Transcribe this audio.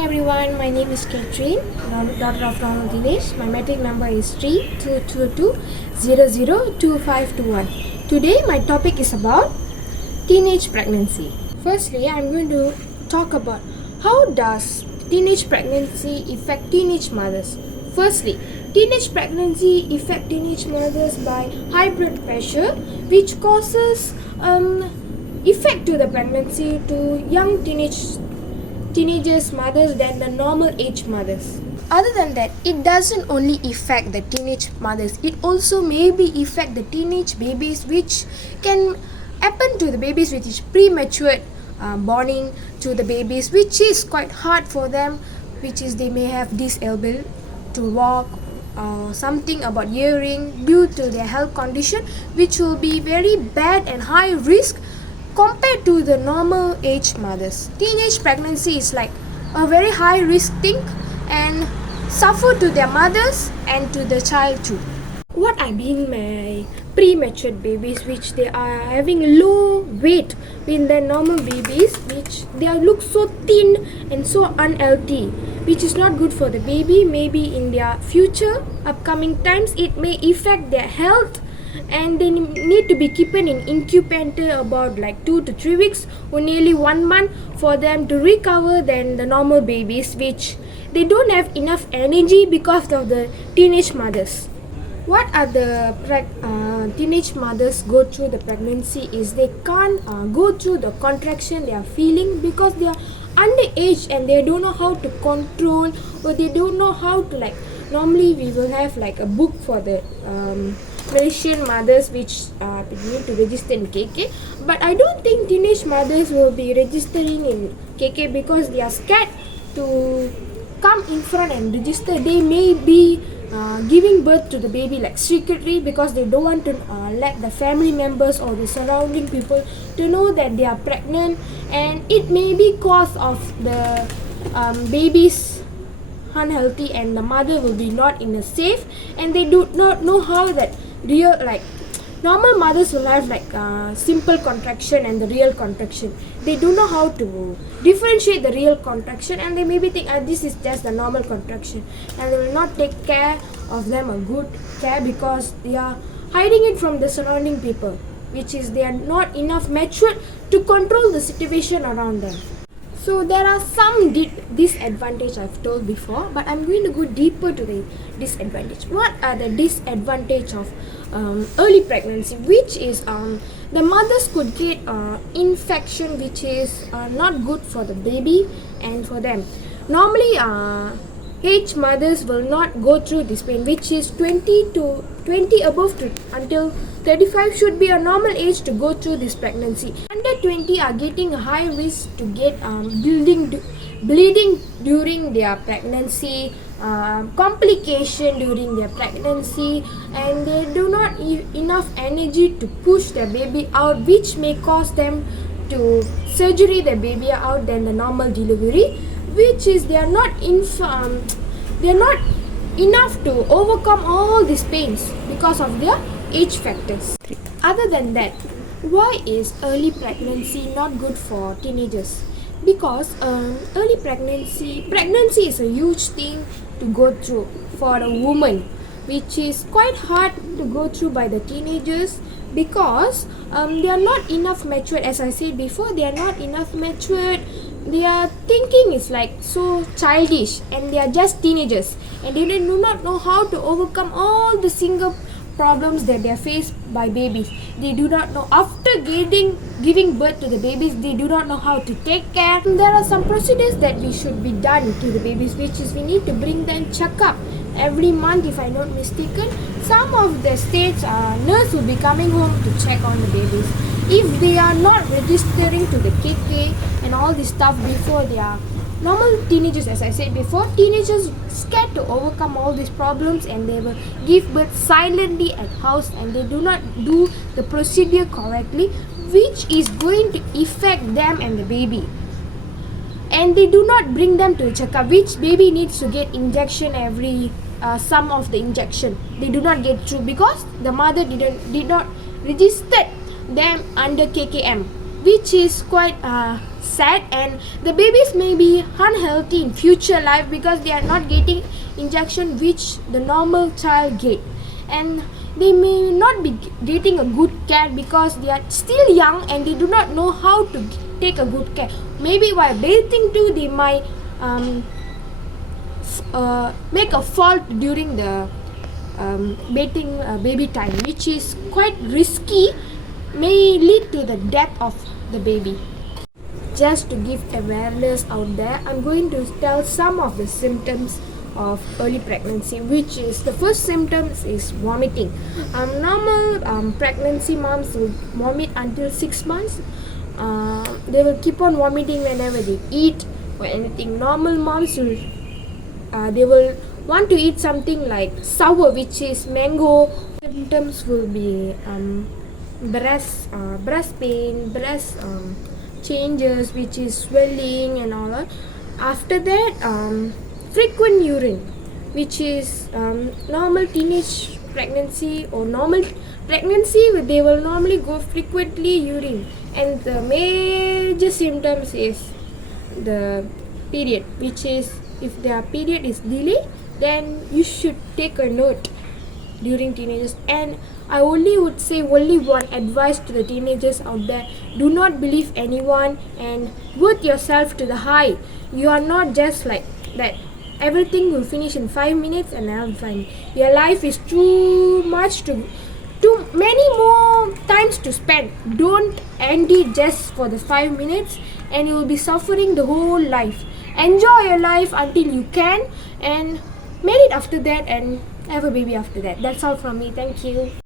everyone, my name is Catherine, daughter of Ronald Dinesh. My metric number is 3222002521. Today my topic is about teenage pregnancy. Firstly, I'm going to talk about how does teenage pregnancy affect teenage mothers. Firstly, teenage pregnancy affect teenage mothers by high blood pressure, which causes effect to the pregnancy to young teenagers mothers than the normal age mothers. Other than that, it doesn't only affect the teenage mothers, it also maybe affect the teenage babies, which can happen to the babies which is premature borning to the babies, which is quite hard for them, which is they may have disability to walk, something about hearing due to their health condition, which will be very bad and high risk compared to the normal age mothers. Teenage pregnancy is like a very high risk thing and suffer to their mothers and to the child too. What I mean by premature babies, which they are having low weight in their normal babies, which they look so thin and so unhealthy, which is not good for the baby. Maybe in their future upcoming times it may affect their health, and they need to be kept in incubator about like 2 to 3 weeks or nearly 1 month for them to recover than the normal babies, which they don't have enough energy because of the teenage mothers. What are the teenage mothers go through the pregnancy is they can't go through the contraction they are feeling because they are underage and they don't know how to control, or they don't know how to normally we will have like a book for the Malaysian mothers which need to register in KK, but I don't think teenage mothers will be registering in KK because they are scared to come in front and register. They may be giving birth to the baby like secretly because they don't want to let the family members or the surrounding people to know that they are pregnant, and it may be cause of the baby's unhealthy and the mother will be not in a safe, and they do not know how that real normal mothers will have simple contraction and the real contraction. They don't know how to differentiate the real contraction, and they maybe think this is just the normal contraction, and they will not take care of them a good care because they are hiding it from the surrounding people, which is they are not enough mature to control the situation around them. So there are some disadvantages I've told before, but I'm going to go deeper to the disadvantage. What are the disadvantages of early pregnancy? Which is the mothers could get infection, which is not good for the baby and for them. Normally, age mothers will not go through this pain, which is 20 above until 35 should be a normal age to go through this pregnancy. Under 20 are getting a high risk to get bleeding during their pregnancy, complication during their pregnancy, and they do not have enough energy to push their baby out, which may cause them to surgery the baby out than the normal delivery, which is they are not enough to overcome all these pains because of their age factors. Other than that, why is early pregnancy not good for teenagers? Because early pregnancy is a huge thing to go through for a woman, which is quite hard to go through by the teenagers because they are not enough matured. As I said before, they are not enough matured. Their thinking is so childish, and they are just teenagers, and they do not know how to overcome all the single problems that they are faced by babies. They do not know, after giving birth to the babies, they do not know how to take care. There are some procedures that we should be done to the babies, which is we need to bring them check up every month, if I'm not mistaken. Some of the states nurse will be coming home to check on the babies. If they are not registering to the KK and all this stuff before they are normal teenagers, as I said before, teenagers scared to overcome all these problems, and they will give birth silently at house, and they do not do the procedure correctly, which is going to affect them and the baby. And they do not bring them to a checkup, which baby needs to get injection every some of the injection they do not get through because the mother did not register them under KKM, which is quite sad sad, and the babies may be unhealthy in future life because they are not getting injection which the normal child get, and they may not be getting a good care because they are still young and they do not know how to take a good care. Maybe while bathing too, they might make a fault during the bathing baby time, which is quite risky, may lead to the death of the baby. Just to give awareness out there, I'm going to tell some of the symptoms of early pregnancy, which is the first symptoms is vomiting. Normal pregnancy moms will vomit until 6 months. They will keep on vomiting whenever they eat or anything. Normal moms will they will want to eat something like sour, which is mango. Symptoms will be breast pain, breast changes, which is swelling and all that. After that, frequent urine, which is normal teenage pregnancy or normal pregnancy, they will normally go frequently urine. And the major symptoms is the period, which is if their period is delayed, then you should take a note during teenagers. And I only would say only one advice to the teenagers out there: do not believe anyone and work yourself to the high. You are not just like that. Everything will finish in 5 minutes and I'm fine. Your life is too much, too many more times to spend. Don't end it just for the 5 minutes and you will be suffering the whole life. Enjoy your life until you can and marry after that and have a baby after that. That's all from me. Thank you.